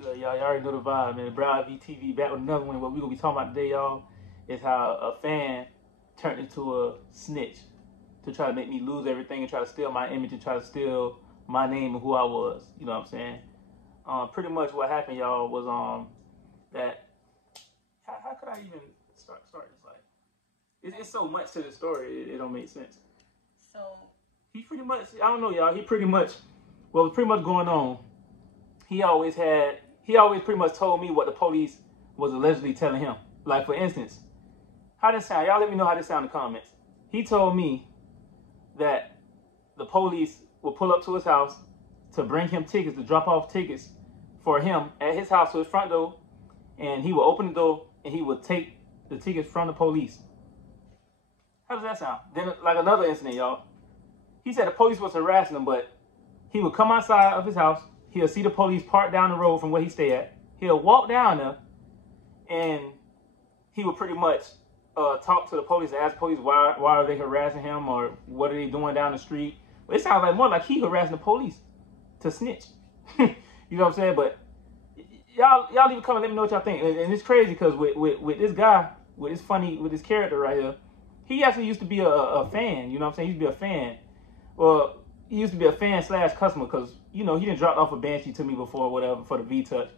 good, y'all? Y'all already know the vibe, man. Brown VTV back with another one. What we gonna be talking about today, y'all, is how a fan turned into a snitch to try to make me lose everything and try to steal my image and try to steal my name and who I was. You know what I'm saying? Pretty much what happened, y'all, was that how could I even start this? Like, it's so much to the story. It don't make sense. So he pretty much, I don't know, y'all. He pretty much, what was pretty much going on, he always pretty much told me what the police was allegedly telling him. Like, for instance, how this sound? Y'all let me know how this sound in the comments. He told me that the police would pull up to his house to bring him tickets, to drop off tickets for him at his house to his front door, and he would open the door and he would take the tickets from the police. How does that sound? Then, like, another incident, y'all. He said the police was harassing him, but he would come outside of his house. He'll see the police parked down the road from where he stay at. He'll walk down there, and he would pretty much talk to the police and ask the police why are they harassing him or what are they doing down the street. But it sounds like more like he harassing the police to snitch. You know what I'm saying? But y'all leave a comment. Let me know what y'all think. And it's crazy because with this guy, with this character right here, he actually used to be a fan. You know what I'm saying? He used to be a fan. Well, he used to be a fan / customer because, you know, he done dropped off a Banshee to me before or whatever for the V-Touch.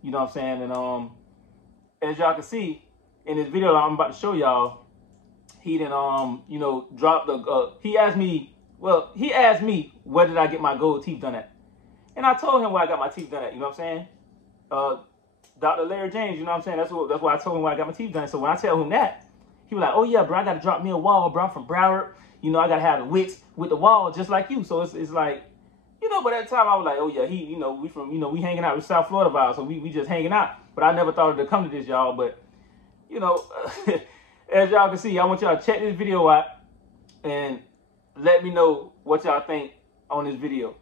You know what I'm saying? And as y'all can see in this video that I'm about to show y'all, he done, you know, dropped he asked me where did I get my gold teeth done at? And I told him where I got my teeth done at, you know what I'm saying? Dr. Larry James, you know what I'm saying? That's why I told him where I got my teeth done. So when I tell him that, he was like, oh yeah, bro, I gotta drop me a wall, bro. I'm from Broward. You know, I gotta have the wicks with the wall just like you. So it's like, you know, but at the time I was like, oh yeah, you know, we hanging out with South Florida vibes, so we just hanging out. But I never thought it'd come to this, y'all. But, you know, as y'all can see, I want y'all to check this video out and let me know what y'all think on this video.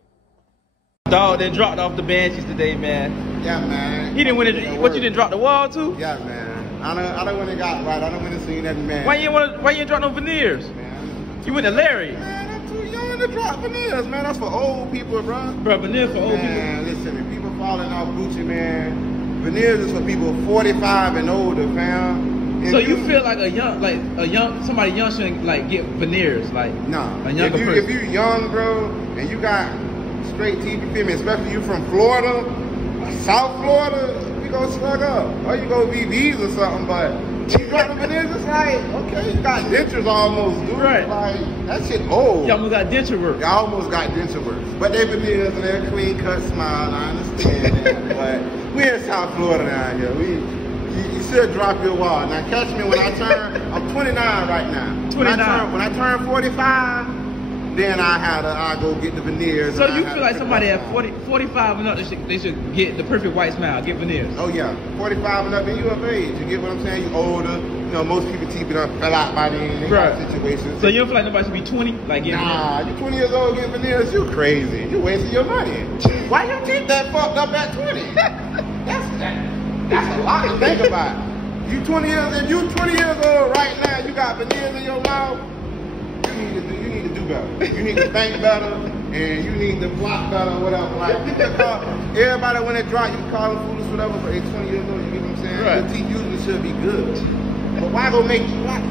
Dog that dropped off the Banshees today, man. Yeah, man. He didn't win it. What, you didn't drop the wall too? Yeah, man. I don't want to got right. I don't want to see that, man. Why you ain't drop no veneers? Man. You went to Larry. Man, I'm too young to drop veneers, man. That's for old people, bro. Bro, veneers for old people. Man, listen, if people falling off Gucci, man, veneers is for people 45 and older, fam. So you feel like somebody young shouldn't like get veneers, like nah. A younger person. If you're young, bro, and you got straight teeth, you feel me? Especially you from Florida, South Florida, you go slug up, or you go VVs or something. But you got the veneers, it's like, okay, you got dentures almost, dude. Right. Like that shit old. You almost got denture work. You almost got denture work, but they veneers and they're clean cut smile. I understand that, but we in South Florida down here. You should drop your wall. Now catch me when I turn, I'm 29 right now. 29. When I turn 45, then I go get the veneers. So you feel like somebody at 45 and up, they should get the perfect white smile, get veneers? Oh yeah, 45 and up, then you of age. You get what I'm saying? You older. You know, most people teeth done fell out by then. They got situations. So you don't feel like nobody should be 20, like getting veneers? You 20 years old getting veneers, you crazy. You wasting your money. Why your teeth that fucked up at 20? That's a lot to think about. If you 20 years old right now, you got veneers in your mouth, you need to do better. You need to think better, and you need to block better, whatever. Like, you can call everybody when they drop, you can call them foolish, whatever, but they're 20 years old, you get what I'm saying? Right. Your teeth usually should be good. But why go make you like,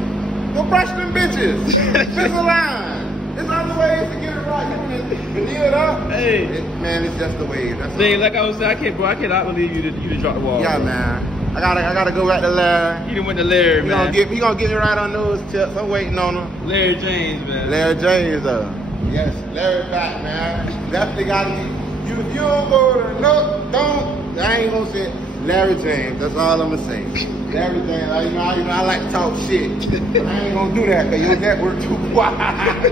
go brush them bitches. Invisalign. There's other ways to get it right. You want to veneer it up. Hey. Man, it's just the way. Dang, like I was saying, I cannot believe you to drop the wall. Yeah, bro. Man. I gotta go back to Larry. You done went to Larry, man. He gonna get me right on those tips. I'm waiting on him. Larry James, man. Larry James, yes, Larry back, man. Definitely gotta be. If you don't go to I ain't gonna say Larry James. That's all I'm gonna say. Larry James. I like to talk shit, but I ain't gonna do that because your network too wide.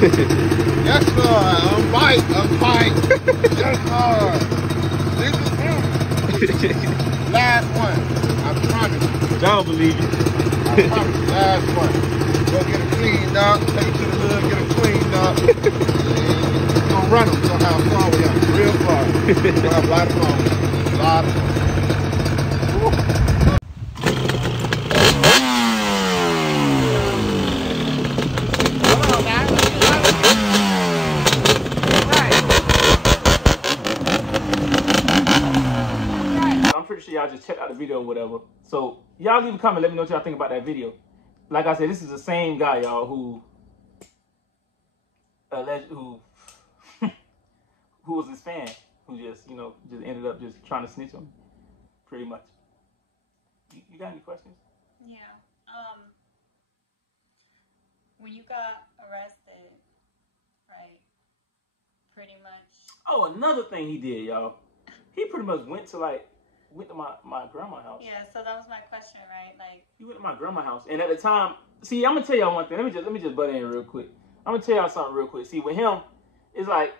Yes, sir. I'm bite. Yes, sir. Last one. I promise. I don't believe you. I promise. Last one. Go get a clean, dog. Take it to the hood, get a clean. You're gonna run them. You're gonna have fun with him. Real fun. You're gonna have a lot of fun with him. A lot of fun. I'm pretty sure y'all just checked out the video or whatever. So y'all leave a comment, let me know what y'all think about that video. Like I said, this is the same guy, y'all, who who was his fan, who just, you know, just ended up just trying to snitch on him, pretty much. You got any questions? Yeah. When you got arrested, right? Pretty much. Oh, another thing he did, y'all. He pretty much went to my grandma's house. Yeah, so that was my question, right? Like, he went to my grandma's house, and at the time, see, I'm gonna tell y'all one thing. Let me just butt in real quick. I'm gonna tell y'all something real quick. See, with him, it's like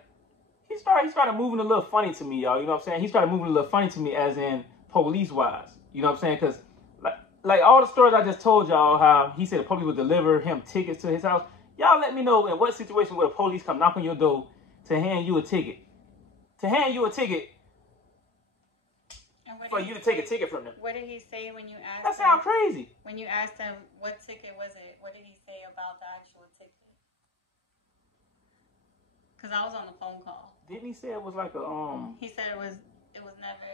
he started moving a little funny to me, y'all. You know what I'm saying? He started moving a little funny to me, as in police wise. You know what I'm saying? Because like all the stories I just told y'all, how he said the police would deliver him tickets to his house. Y'all let me know in what situation where the police come knock on your door to hand you a ticket. To hand you a ticket for you to take a ticket from them. What did he say when you asked That sounds crazy. When you asked him what ticket was it, what did he say about the actual ticket? Because I was on the phone call. Didn't he say it was like a He said it was never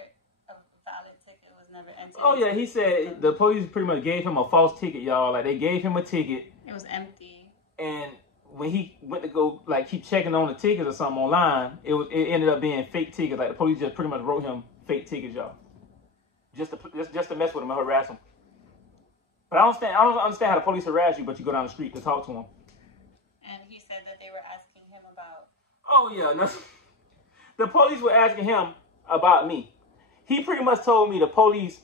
a valid ticket. It was never entered. Oh yeah, he said the police pretty much gave him a false ticket, y'all. Like they gave him a ticket. It was empty. And when he went to go like keep checking on the tickets or something online, it ended up being fake tickets. Like the police just pretty much wrote him fake tickets, y'all. Just to mess with him and harass him. But I don't understand how the police harass you, but you go down the street to talk to him. And he said that they were asking him about. Oh yeah, no, the police were asking him about me. He pretty much told me the police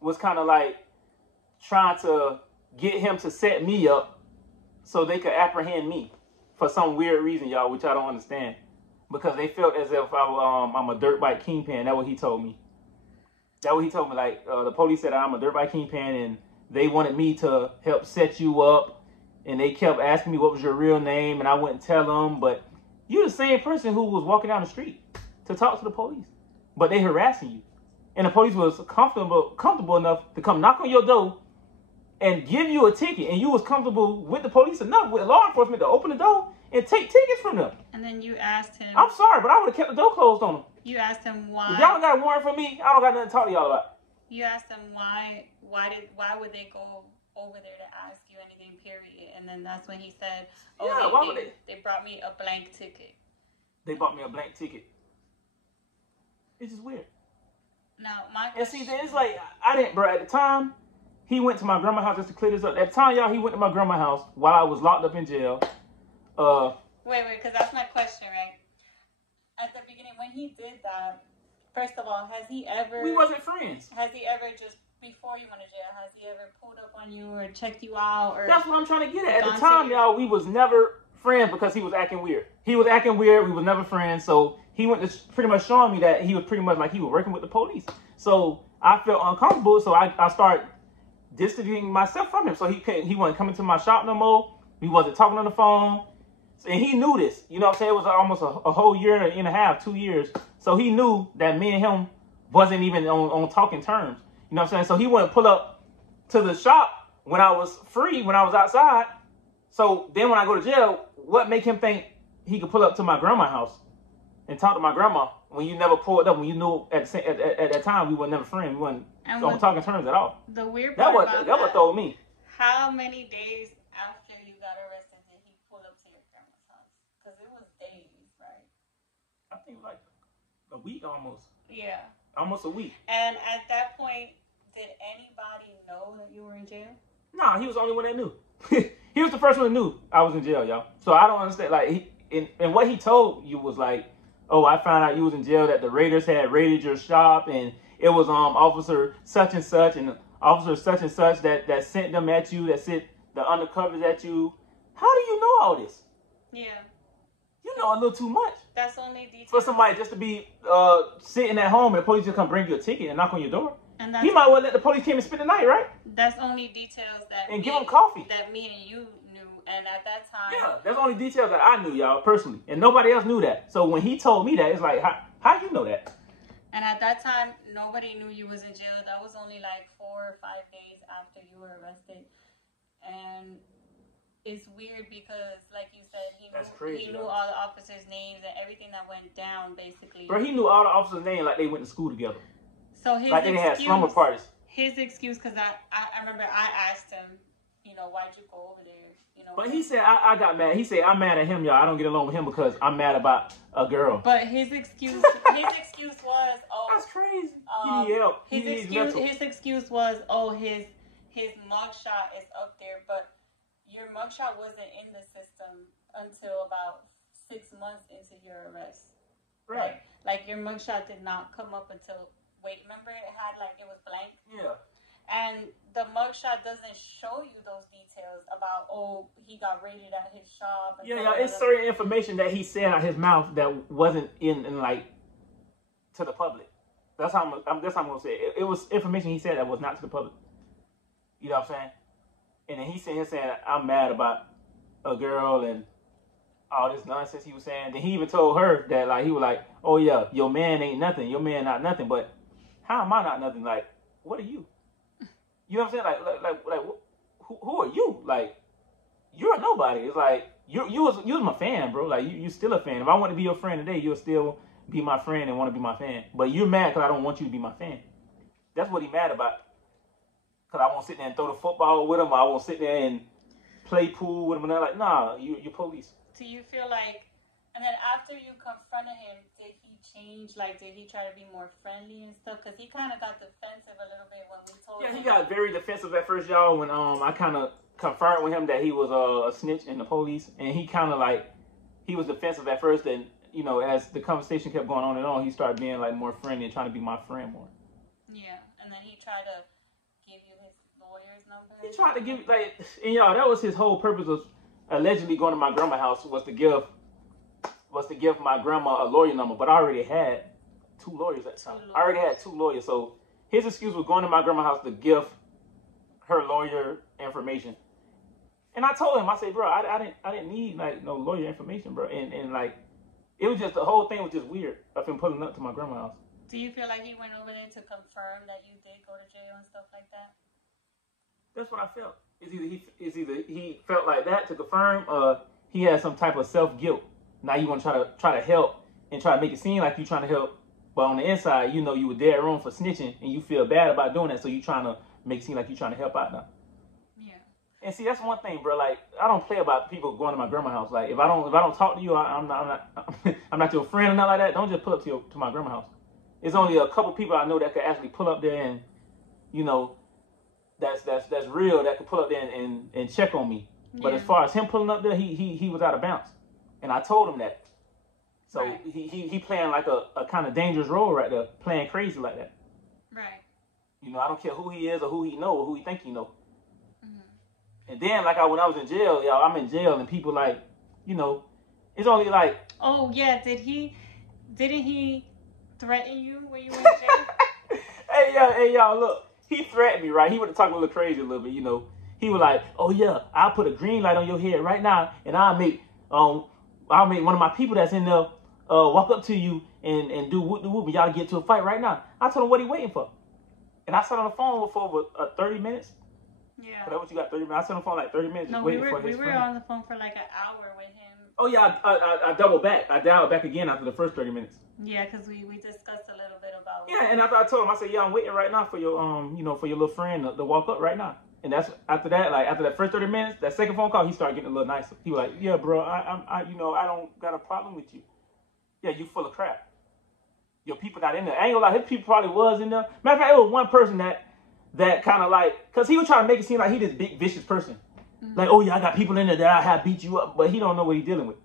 was kind of like trying to get him to set me up so they could apprehend me for some weird reason, y'all, which I don't understand. Because they felt as if I'm a dirt bike kingpin. That's what he told me. That's what he told me. Like the police said I'm a dirt bike kingpin, and they wanted me to help set you up, and they kept asking me what was your real name, and I wouldn't tell them. But you're the same person who was walking down the street to talk to the police, but they harassing you, and the police was comfortable enough to come knock on your door and give you a ticket, and you was comfortable with the police enough, with law enforcement, to open the door and take tickets from them. And then you asked him. I'm sorry, but I would have kept the door closed on them. You asked him why. If y'all got a warrant for me, I don't got nothing to talk to y'all about. You asked them why would they go over there to ask you anything, period? And then that's when he said, oh, yeah, why would they brought me a blank ticket. They bought me a blank ticket. It's just weird. Now, my and see, it's like, I didn't, bro, at the time, he went to my grandma's house, just to clear this up. At the time, y'all, he went to my grandma's house while I was locked up in jail. Wait, because that's my question, right? At the beginning, when he did that, first of all, has he ever... We wasn't friends. Has he ever just, before you went to jail, has he ever pulled up on you or checked you out? Or that's what I'm trying to get at. At the time, y'all, we was never friends because he was acting weird. He was acting weird. We was never friends. So he went to pretty much showing me that he was pretty much like he was working with the police. So I felt uncomfortable. So I started distancing myself from him. So he wasn't coming to my shop no more. He wasn't talking on the phone. And he knew this. You know what I'm saying? It was almost a whole year and a half, 2 years. So he knew that me and him wasn't even on talking terms. You know what I'm saying? So he wouldn't pull up to the shop when I was free, when I was outside. So then when I go to jail, what make him think he could pull up to my grandma's house and talk to my grandma when you never pulled up, when you knew at that time we were never friends. We weren't on talking terms at all. The weird part about that what told me. How many days after you got arrested did he pull up to your grandma's house? Because it was days, right? I think like a week almost. Yeah. Almost a week. And at that point, did anybody know that you were in jail? Nah, he was the only one that knew. He was the first one that knew I was in jail, y'all. So I don't understand. Like, and what he told you was like, oh, I found out you was in jail, that the Raiders had raided your shop, and it was officer such and such, and officer such and such that sent them at you, that sent the undercovers at you. How do you know all this? Yeah. You know a little too much. That's only details. For somebody just to be sitting at home and the police just come bring you a ticket and knock on your door. And he might well let the police come and spend the night, right? That's only details that and give them coffee. That me and you knew And at that time... Yeah, that's the only details that I knew, y'all, personally. And nobody else knew that. So when he told me that, it's like, how you know that? And at that time, nobody knew you was in jail. That was only like 4 or 5 days after you were arrested. And it's weird because, like you said, he knew all the officers' names and everything that went down, basically. Bro, he knew all the officers' names like they went to school together. So his like they had slumber parties. His excuse, because I remember I asked him, you know, why'd you go over there? You know, but he said, I got mad. He said, I'm mad at him, y'all. I don't get along with him because I'm mad about a girl. But his excuse was, oh, that's crazy. He need help. His excuse was, oh, his mugshot is up there, but your mugshot wasn't in the system until about 6 months into your arrest. Right. Like your mugshot did not come up until, remember it had it was blank? Yeah. And the mugshot doesn't show you those details about, oh, he got raided at his shop. And it's certain information that he said out of his mouth that wasn't in to the public. That's how I'm gonna say it. It was information he said that was not to the public. You know what I'm saying? And then he's saying, I'm mad about a girl and all this nonsense he was saying. Then he even told her that he was like, oh yeah, your man ain't nothing. Your man not nothing. But how am I not nothing? Like, what are you? You know what I'm saying? Like who are you? Like, you're a nobody. It's like you was my fan, bro. Like you still a fan. If I want to be your friend today, you'll still be my friend and want to be my fan. But you're mad because I don't want you to be my fan. That's what he mad about. Because I won't sit there and throw the football with him. I won't sit there and play pool with him. And they're like, nah, you're police. Do you feel like, and then after you confronted him, did he change? Did he try to be more friendly and stuff? Because he kind of got defensive a little bit when we told him. Yeah, he got very defensive at first, y'all, when I kind of confirmed with him that he was a snitch in the police. And he kind of he was defensive at first. And, you know, as the conversation kept going on, he started being more friendly and trying to be my friend more. Yeah, and then he tried to give you his lawyer's number. He tried to give, and y'all, that was his whole purpose of allegedly going to my grandma's house was to give my grandma a lawyer number. But I already had 2 lawyers at the time. I already had 2 lawyers. So his excuse was going to my grandma's house to give her lawyer information. And I told him, I said, bro, I didn't need no lawyer information, bro. And it was just, the whole thing was just weird of him pulling up to my grandma's house. Do you feel like he went over there to confirm that you did go to jail and stuff like that? That's what I felt. It's either he felt like that to confirm, he had some type of self-guilt. Now you want to try to help and try to make it seem like you're trying to help, but on the inside, you know you were dead wrong for snitching, and you feel bad about doing that, so you're trying to make it seem like you're trying to help out now. Yeah. And see, that's one thing, bro. I don't play about people going to my grandma's house. If I don't talk to you, I'm not your friend or nothing like that. Don't just pull up to my grandma's house. It's only a couple people I know that could actually pull up there and, you know, that's real, that could pull up there and check on me. Yeah. But as far as him pulling up there, he was out of bounds. And I told him that. So right. he playing a kind of dangerous role right there, playing crazy like that. Right. You know, I don't care who he is or who he know or who he think he know. Mm-hmm. And then when I was in jail, y'all, I'm in jail and people you know, it's only oh yeah, didn't he threaten you when you went to jail? Hey y'all, look. He threatened me, right? He would have talked a little crazy a little bit, you know. He was like, oh yeah, I'll put a green light on your head right now, and I'll make one of my people that's in there walk up to you and do whoop the whoop, and y'all get to a fight right now. I told him, what he waiting for? And I sat on the phone for over 30 minutes. Yeah. That's what you got, 30 minutes? I sat on the phone 30 minutes just waiting for his friend. We were on the phone for an hour with him. Oh yeah, I doubled back. I dialed back again after the first 30 minutes. Yeah, because we discussed a little bit about. Yeah, and I told him, I said, yeah, I'm waiting right now for your for your little friend to walk up right now. And that's after that first 30 minutes, that second phone call, he started getting a little nicer. He was like, yeah, bro, I don't got a problem with you. Yeah, you full of crap. Your people not in there. I ain't gonna lie, his people probably was in there. Matter of fact, it was one person that kind of because he was trying to make it seem like he this big vicious person. Mm-hmm. Oh yeah, I got people in there that I have beat you up, but he don't know what he's dealing with.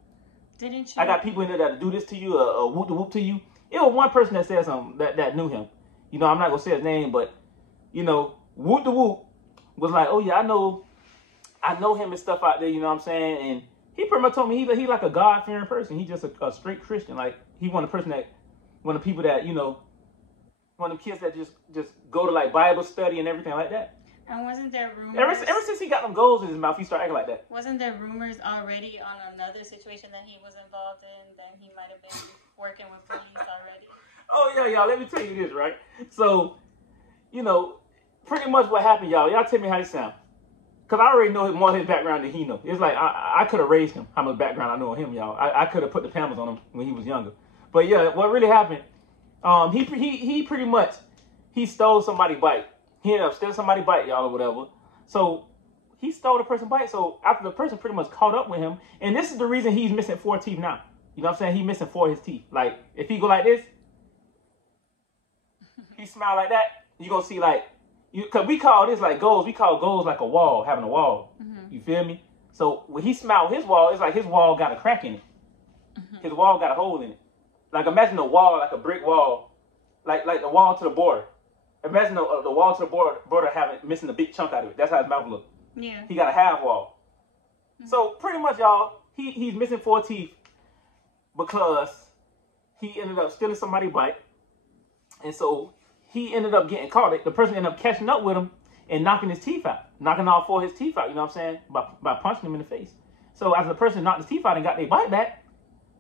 Didn't you? I got people in there that do this to you, whoop the whoop to you. It was one person that said something that knew him. You know, I'm not gonna say his name, but you know, whoop the whoop was like, oh yeah, I know him and stuff out there. You know what I'm saying? And he pretty much told me he like a God-fearing person. He just a straight Christian. He one of the people that, you know, one of the kids that just go to Bible study and everything like that. And wasn't there rumors? Ever since he got them goals in his mouth, he started acting like that. Wasn't there rumors already on another situation that he was involved in? That he might have been working with police already. Oh yeah, y'all. Let me tell you this, right? So, you know, pretty much what happened, y'all. Y'all tell me how it sound. Cause I already know more of his background than he know. It's like I could have raised him. How much background I know of him, y'all. I could have put the Pampers on him when he was younger. But yeah, what really happened? He pretty much he stole somebody's bike. He ended up stealing somebody's bike, y'all, or whatever. So he stole the person's bike. So after the person pretty much caught up with him, and this is the reason he's missing 4 teeth now. You know what I'm saying? He's missing 4 of his teeth. Like if he go like this, he smile like that, you gonna see like. Cause we call this like goals. We call goals like a wall, having a wall. Mm-hmm. You feel me? So when he smiled his wall, it's like his wall got a crack in it. Mm-hmm. His wall got a hole in it. Like imagine a wall, like a brick wall, like the wall to the border. Imagine the wall to the border missing a big chunk out of it. That's how his mouth look. Yeah. He got a half wall. Mm-hmm. So pretty much, y'all, he's missing 4 teeth because he ended up stealing somebody's bike, and so. He ended up getting caught. The person ended up catching up with him and knocking his teeth out. Knocking all 4 of his teeth out, you know what I'm saying? By punching him in the face. So after the person knocked his teeth out and got their bite back,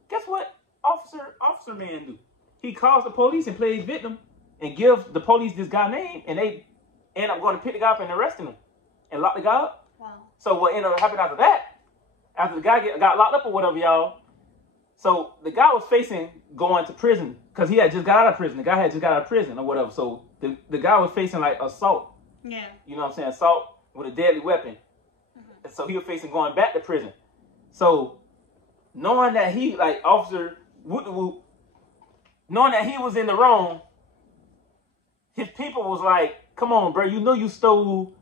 guess what officer man do? He calls the police and plays victim and gives the police this guy's name, and they end up going to pick the guy up and arresting him and lock the guy up. Wow. So what ended up happening after that, after the guy got locked up or whatever, y'all, so the guy was facing going to prison because he had just got out of prison. The guy had just got out of prison or whatever. So the guy was facing like assault. Yeah. You know what I'm saying? Assault with a deadly weapon. Mm-hmm. And so he was facing going back to prison. So knowing that he like officer knowing that he was in the wrong, his people was like, "Come on, bro. You know you stole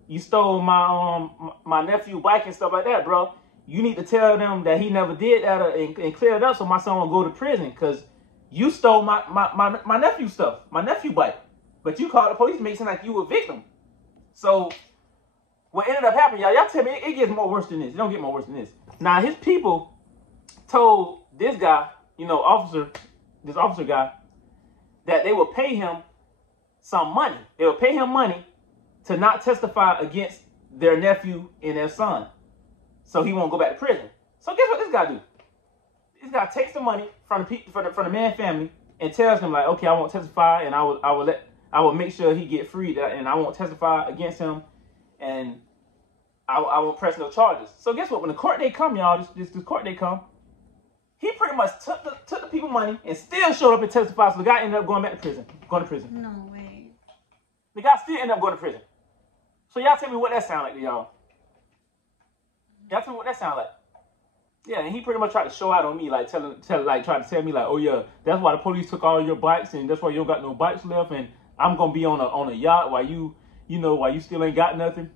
my nephew bike and stuff like that, bro. You need to tell them that he never did that and clear it up so my son won't go to prison because you stole my nephew's stuff, my nephew bike. But you called the police to make it seem like you were a victim." So what ended up happening, y'all tell me it gets more worse than this. It don't get more worse than this. Now his people told this guy, you know, this officer guy, that they would pay him some money. They would pay him money to not testify against their nephew and their son, so he won't go back to prison. So guess what this guy do? This guy takes the money from the man's family and tells them like, okay, I won't testify, and I will make sure he get freed, and I won't testify against him, and I won't press no charges. So guess what? When the court day come, y'all, this court day come, he pretty much took the people money and still showed up and testified. So the guy ended up going back to prison, No way. The guy still ended up going to prison. So y'all tell me what that sound like to y'all. Y'all tell me what that sound like. Yeah, and he pretty much tried to show out on me, like trying to tell me like, oh yeah, that's why the police took all your bikes, and that's why you don't got no bikes left, and I'm gonna be on a yacht while you still ain't got nothing.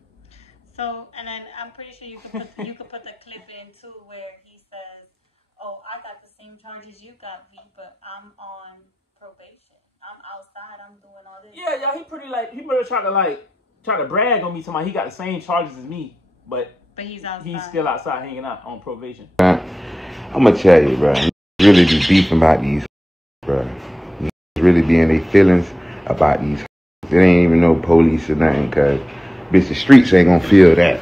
So, and then I'm pretty sure you could put the clip in too where he says, "Oh, I got the same charges you got, V, but I'm on probation. I'm outside. I'm doing all this." Yeah, he pretty try to brag on me, talking about he got the same charges as me, but he's outside. He's still outside hanging out on probation. I'm gonna tell you, bro. Really be beefing about these, bro. Really be in their feelings about these. There ain't even no police or nothing, cause bitch, the streets ain't gonna feel that.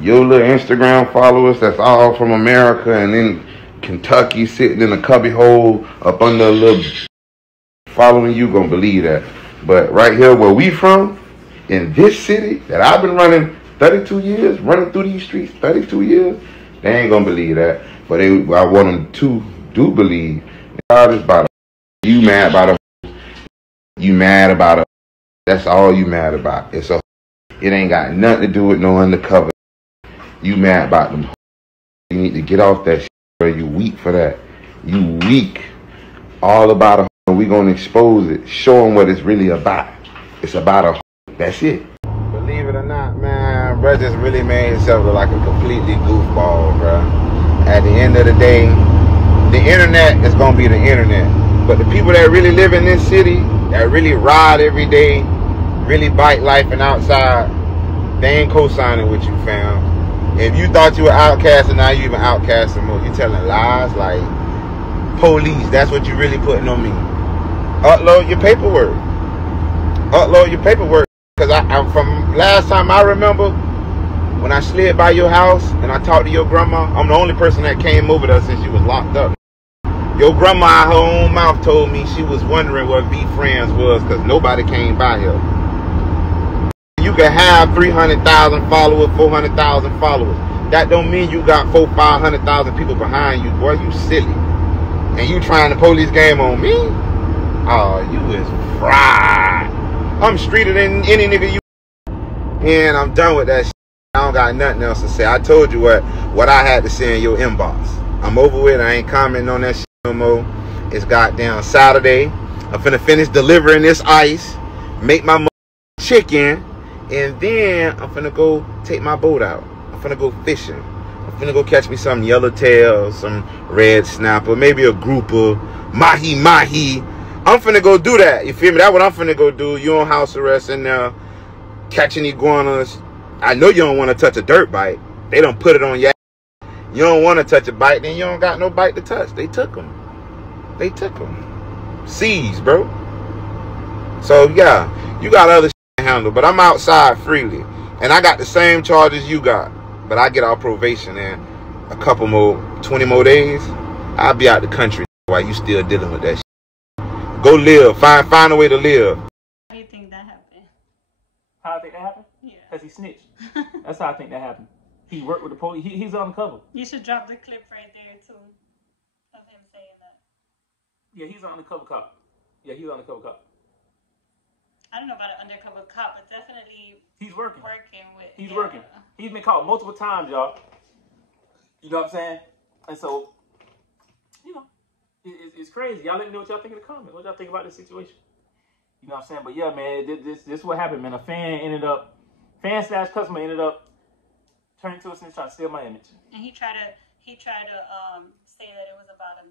Your little Instagram followers, that's all from America, and then Kentucky sitting in a cubby hole up under a little following you, gonna believe that. But right here where we from, in this city that I've been running 32 years, running through these streets 32 years, they ain't gonna believe that. But I want them to do believe. All this about a, you mad about a, you mad about a, that's all you mad about. It ain't got nothing to do with no undercover. You mad about them. You need to get off that shit, bro. You weak for that. You weak. All about a, we gonna expose it. Show them what it's really about. It's about a, that's it. Believe it or not, man, bro just really made himself look like a completely goofball, bro. At the end of the day, the internet is gonna be the internet. But the people that really live in this city, that really ride every day, really bite life and outside, they ain't co-signing with you, fam. If you thought you were outcast and now you even outcasting more, you telling lies like police, that's what you really putting on me. Upload your paperwork. Upload your paperwork. because I'm from last time I remember, when I slid by your house and I talked to your grandma, I'm the only person that came over there since you was locked up. Your grandma, out her own mouth, told me she was wondering what V Friends was because nobody came by here. You can have 300,000 followers, 400,000 followers. That don't mean you got 500,000 people behind you, boy. You silly. And you trying to police game on me? Oh, you is fried. I'm streeter than any nigga you. And I'm done with that shit. I don't got nothing else to say. I told you what I had to say in your inbox. I'm over with. I ain't commenting on that shit no more. It's goddamn Saturday. I'm finna finish delivering this ice, make my chicken, and then I'm finna go take my boat out. I'm finna go fishing. I'm finna go catch me some yellowtail, some red snapper, maybe a grouper, mahi. I'm finna go do that. You feel me? That's what I'm finna go do. You on house arrest and catching iguanas. I know you don't want to touch a dirt bite. They don't put it on your ass. You don't want to touch a bite, then you don't got no bite to touch. They took them. They took them. Seize, bro. So, yeah, you got other shit to handle. But I'm outside freely. And I got the same charges you got. But I get out probation in a couple more, 20 more days. I'll be out the country while you still dealing with that shit. Go live. Find a way to live. How do you think that happened? How I think that happened? Yeah. Because he snitched. That's how I think that happened. He worked with the police. He's undercover. You should drop the clip right there, too, of him saying that. Yeah, he's an undercover cop. Yeah, he's an undercover cop. I don't know about an undercover cop, but definitely he's working. He's yeah. working. He's been caught multiple times, y'all. You know what I'm saying? And so, you know, it's crazy. Y'all let me know what y'all think in the comments. What y'all think about this situation? You know what I'm saying? But yeah, man, this is what happened, man. A fan/customer ended up turning to us and trying to steal my image. And he tried to say that it was about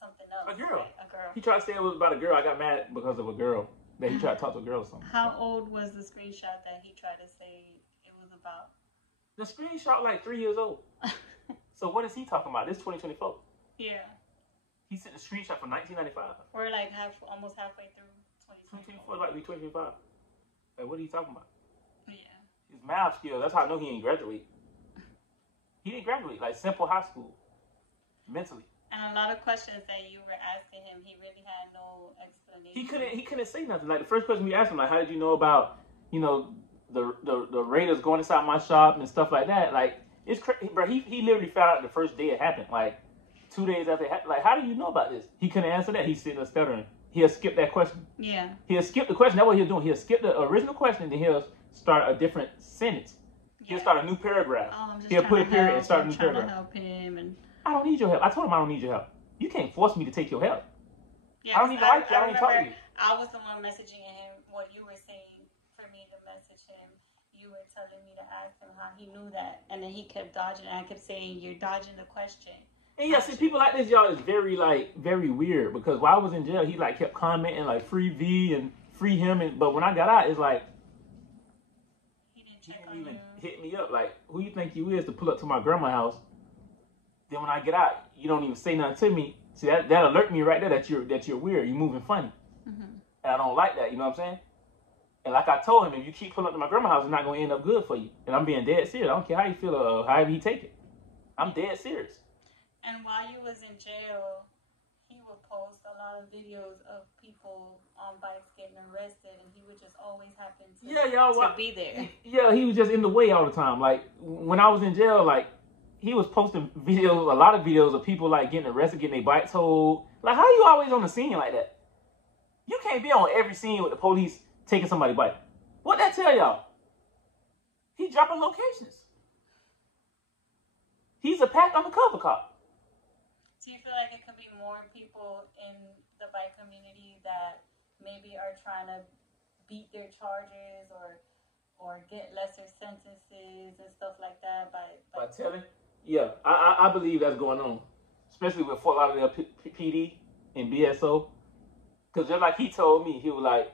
something else. A girl. Right? A girl. He tried to say it was about a girl. I got mad because of a girl. That he tried to talk to a girl or something. How old was the screenshot that he tried to say it was about? The screenshot like 3 years old. So what is he talking about? This 2024. Yeah. He sent a screenshot from 1995. We're like almost halfway through 2024. 2024 is about to be 2025. Like, what are you talking about? Yeah. His math skills, that's how I know he ain't graduate. He didn't graduate, like simple high school. Mentally. And a lot of questions that you were asking him, he really had no explanation. He couldn't say nothing. Like the first question we asked him, like, how did you know about, you know, the raiders going inside my shop and stuff like that? Like, it's crazy, bro. He literally found out the first day it happened. Like 2 days after it happened. Like, how do you know about this? He couldn't answer that. He's sitting there stuttering. He'll skip that question. Yeah. He'll skip the question. That's what he'll do. He'll skip the original question and then he'll start a different sentence. Yeah. He'll start a new paragraph. Oh, I'm just he'll put a period and start a new paragraph. To help him and I don't need your help. I told him I don't need your help. You can't force me to take your help. Yeah, I don't even like you. I don't even talk to you. I was the one messaging him what you were saying for me to message him. You were telling me to ask him how he knew that. And then he kept dodging. And I kept saying, you're dodging the question. And yeah, see, people like this, y'all, is very weird. Because while I was in jail, he like kept commenting like free V and free him. But when I got out, it's like, he didn't even hit me up. Like, who you think you is to pull up to my grandma's house? Then when I get out, you don't even say nothing to me. See, that alert me right there that you're weird. You're moving funny. Mm-hmm. And I don't like that. You know what I'm saying? And like I told him, if you keep pulling up to my grandma's house, it's not going to end up good for you. And I'm being dead serious. I don't care how you feel or however you take it. I'm dead serious. And while you was in jail, he would post a lot of videos of people on bikes getting arrested, and he would just always happen to be there. Yeah, he was just in the way all the time. Like, when I was in jail, like, he was posting videos, a lot of videos of people, like, getting arrested, getting their bikes towed. Like, how you always on the scene like that? You can't be on every scene with the police taking somebody's bike. What'd that tell y'all? He dropping locations. He's a packed undercover cop. Do you feel like it could be more people in the bike community that maybe are trying to beat their charges or get lesser sentences and stuff like that by telling? Yeah, I believe that's going on, especially with Fort Lauderdale PD and BSO. Because just like he told me, he was like,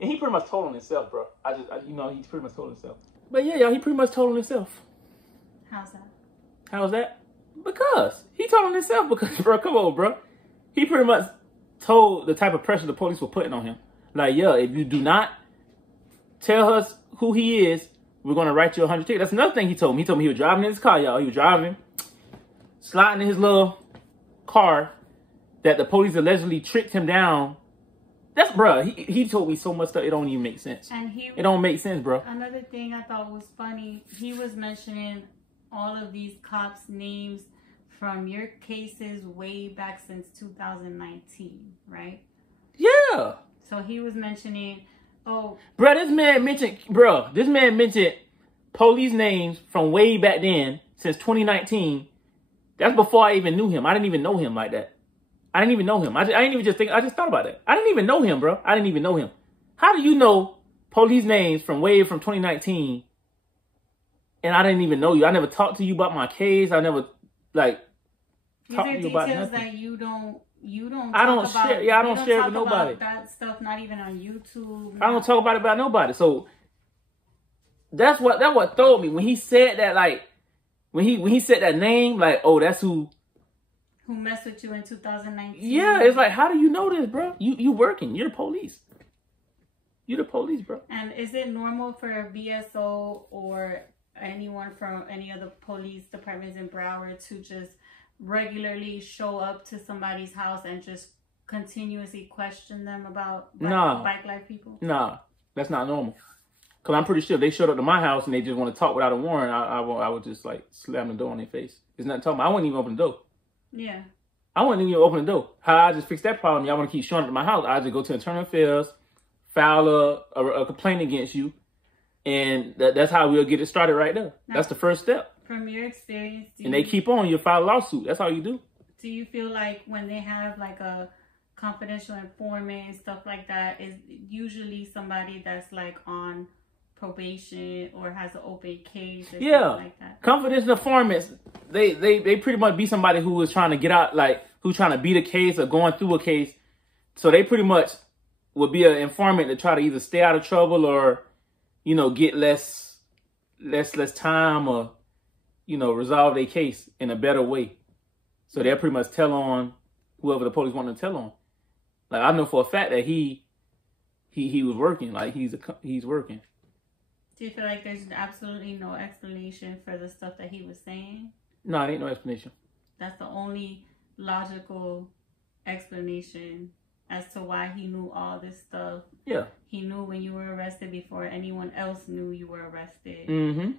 and he pretty much told on himself, bro. He pretty much told himself. But yeah, y'all, he pretty much told on himself. How's that? How's that? Because he told on himself. Because, bro, come on, bro. He pretty much told the type of pressure the police were putting on him. Like, yeah, if you do not tell us who he is. We're going to write you 100 tickets. That's another thing he told me. He told me he was driving in his car, y'all. He was driving, sliding in his little car that the police allegedly tricked him down. That's, bruh, he told me so much stuff, it don't even make sense. And it don't make sense, bro. Another thing I thought was funny, he was mentioning all of these cops' names from your cases way back since 2019, right? Yeah. So he was mentioning, this man mentioned police names from way back then, since 2019. That's before I even knew him. I didn't even know him like that. I didn't even know him. I just thought about that. I didn't even know him, bro. I didn't even know him. How do you know police names from 2019 and I didn't even know you? I never talked to you about my case. I never, talked to you about nothing. That you don't I don't share it with nobody. That stuff, not even on YouTube. I don't talk about nobody. So that's what throwed me when he said that. Like when he said that name, like, oh, that's who messed with you in 2019. Yeah, it's like, how do you know this, bro? You working? You're the police. You're the police, bro. And is it normal for a BSO or anyone from any of the police departments in Broward to just regularly show up to somebody's house and just continuously question them about bike life people? Nah, that's not normal. Because I'm pretty sure if they showed up to my house and they just want to talk without a warrant, I would just like slam the door in their face. It's not talking about. I wouldn't even open the door. Yeah. I wouldn't even open the door. How I just fix that problem? Y'all want to keep showing up at my house? I just go to internal affairs, file a complaint against you, and that's how we'll get it started right there. Now, that's the first step. From your experience, they keep on. You file a lawsuit. That's all you do. Do you feel like when they have like a confidential informant and stuff like that, is usually somebody that's like on probation or has an open case or something like that? Confidential informants, they pretty much be somebody who is trying to get out, like who's trying to beat a case or going through a case. So they pretty much would be an informant to try to either stay out of trouble or, get less time or, resolve their case in a better way. So they'll pretty much tell on whoever the police want to tell on. Like I know for a fact that he was working, like he's working. Do you feel like there's absolutely no explanation for the stuff that he was saying? No, it ain't no explanation. That's the only logical explanation as to why he knew all this stuff. Yeah. He knew when you were arrested before anyone else knew you were arrested. Mm-hmm.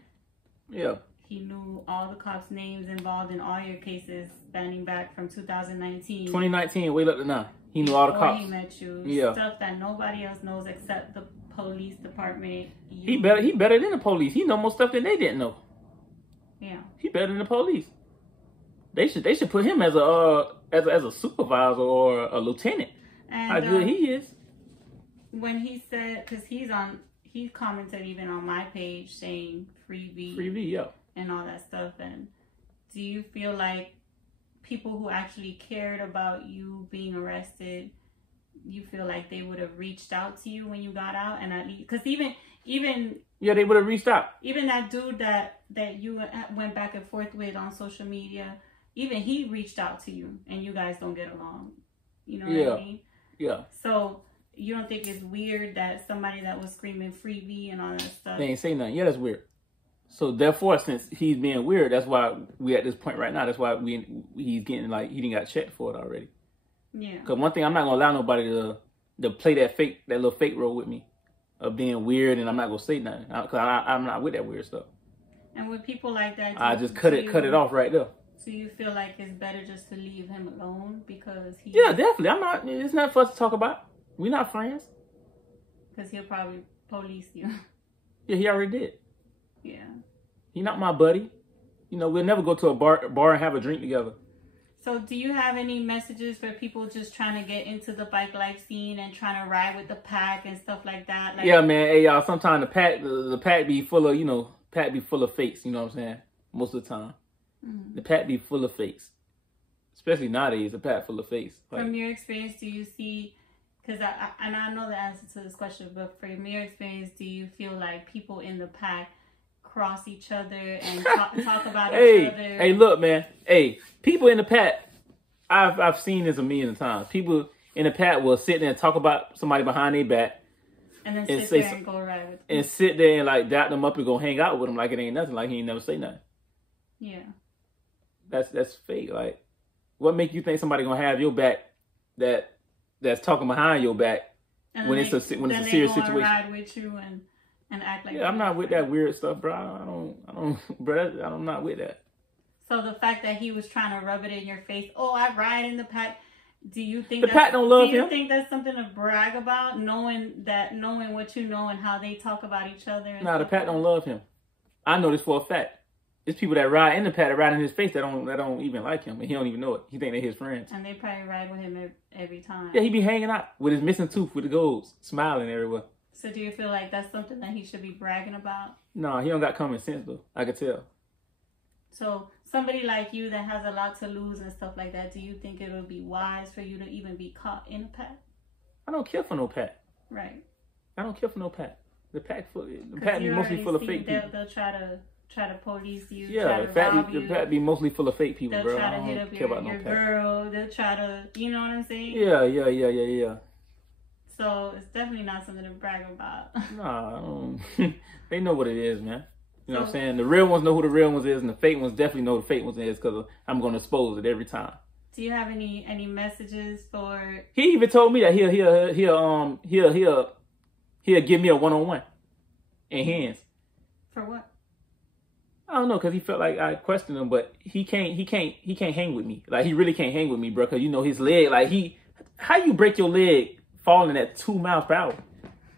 Yeah. He knew all the cops' names involved in all your cases spanning back from 2019. 2019, way up to now. He knew all the cops. He met you. Yeah. Stuff that nobody else knows except the police department. He better than the police. He know more stuff than they didn't know. Yeah. He better than the police. They should put him as a supervisor or a lieutenant. And, how good he is. When he said, because he commented even on my page saying free V, yeah, and all that stuff. And do you feel like people who actually cared about you being arrested, you feel like they would have reached out to you when you got out? And at least, because even yeah, they would have reached out. Even that dude that you went back and forth with on social media, even he reached out to you, and you guys don't get along. You know what I mean? Yeah. So you don't think it's weird that somebody that was screaming free V and all that stuff, they ain't say nothing? Yeah, that's weird. So therefore, since he's being weird, that's why we at this point right now. That's why he's getting like he didn't got checked for it already. Yeah. Because one thing, I'm not gonna allow nobody to play that little fake role with me of being weird, and I'm not gonna say nothing because I'm not with that weird stuff. And with people like that, I just cut it off right there. So you feel like it's better just to leave him alone because he? Yeah, definitely. I'm not. It's not for us to talk about. We're not friends. Because he'll probably police you. Yeah, he already did. Yeah. He not my buddy. We'll never go to a bar and have a drink together. So do you have any messages for people just trying to get into the bike life scene and trying to ride with the pack and stuff like that? Like, yeah, man. Hey, y'all. Sometimes the pack be full of fakes. You know what I'm saying? Most of the time. Mm-hmm. The pack be full of fakes. Especially nowadays, the pack full of fakes. Like, from your experience, do you see, because I know the answer to this question, but from your experience, do you feel like people in the pack cross each other and talk about each other? Hey, look, man. Hey, people in the pack, I've seen this a million times. People in the pack will sit there and talk about somebody behind their back. And then sit there and go ride with them. And sit there and like dap them up and go hang out with them like it ain't nothing, like he ain't never say nothing. Yeah. That's fake. Like, what make you think somebody gonna have your back that's talking behind your back when it's a serious situation? Ride with you and act like I'm not with that weird stuff, bro. I don't, bro. I'm not with that. So the fact that he was trying to rub it in your face, oh, I ride in the pack. Do you think the pack don't love him? Do you think that's something to brag about, knowing what you know and how they talk about each other? Nah, the pack don't love him. I know this for a fact. There's people that ride in the pack that ride in his face that don't even like him, and he don't even know it. He think they're his friends. And they probably ride with him every time. Yeah, he be hanging out with his missing tooth with the golds, smiling everywhere. So do you feel like that's something that he should be bragging about? No, he don't got common sense though. I could tell. So somebody like you that has a lot to lose and stuff like that, do you think it would be wise for you to even be caught in a pack? I don't care for no pack. Right. I don't care for no pack. The pack be mostly full of fake people. They'll try to police you. Yeah, the pack be mostly full of fake people, bro. They'll try to hit up your girl. They'll try to, you know what I'm saying? Yeah. So it's definitely not something to brag about. Nah, they know what it is, man. You know what I'm saying? The real ones know who the real ones is, and the fake ones definitely know who the fake ones is because I'm going to expose it every time. Do you have any messages for? He even told me that he'll give me a one-on-one in hands. For what? I don't know, because he felt like I questioned him, but he can't hang with me. Like, he really can't hang with me, bro, because you know his leg, like how you break your leg falling at 2 miles per hour?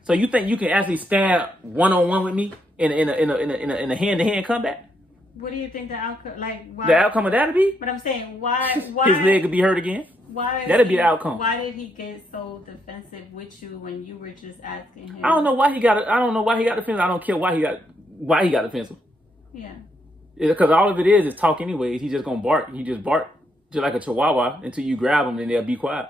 So you think you can actually stand one-on-one with me in a hand-to-hand combat? What do you think the outcome, like, why? The outcome of that'll be? But I'm saying, why his leg could be hurt again. Why? That'll be the outcome. Why did he get so defensive with you when you were just asking him? I don't know why he got defensive. I don't care why he got defensive. Yeah. Because all of it is talk anyways. He's just gonna bark. He just bark just like a chihuahua until you grab him and they'll be quiet.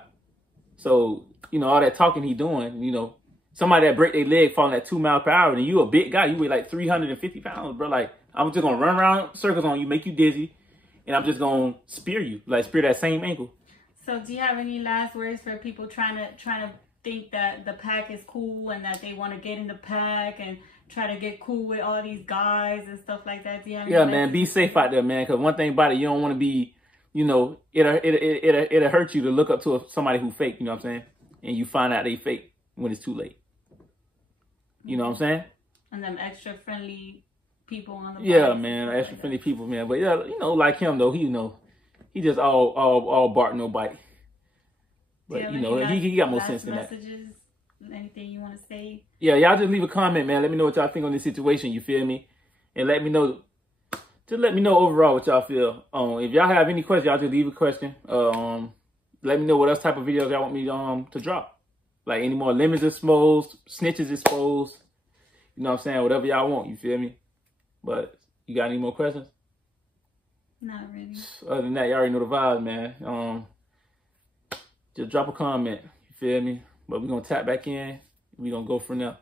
So, you know, all that talking he doing, you know, somebody that break their leg falling at 2 miles per hour, and you a big guy, you weigh like 350 pounds, bro. Like, I'm just gonna run around circles on you, make you dizzy, and I'm just gonna spear that same ankle. So do you have any last words for people trying to think that the pack is cool and that they want to get in the pack and try to get cool with all these guys and stuff like that? Do you have any man, be safe out there, man, because one thing about it, you don't want to be, you know, it'll hurt you to look up to somebody who fake, you know what I'm saying? And you find out they fake when it's too late. You know what I'm saying? And them extra friendly people on the yeah, man, extra friendly people, man. But yeah, you know, like him though, he just all bark, no bite. But you know, he got more sense than that. Anything you want to say? Yeah, y'all just leave a comment, man. Let me know what y'all think on this situation. You feel me? And let me know. Just let me know overall what y'all feel. If y'all have any questions, y'all just leave a question. Let me know what else type of videos y'all want me to drop. Like any more lemons exposed, snitches exposed. You know what I'm saying? Whatever y'all want. You feel me? But you got any more questions? Not really. Other than that, y'all already know the vibes, man. Just drop a comment. You feel me? But we're going to tap back in. We're going to go from there.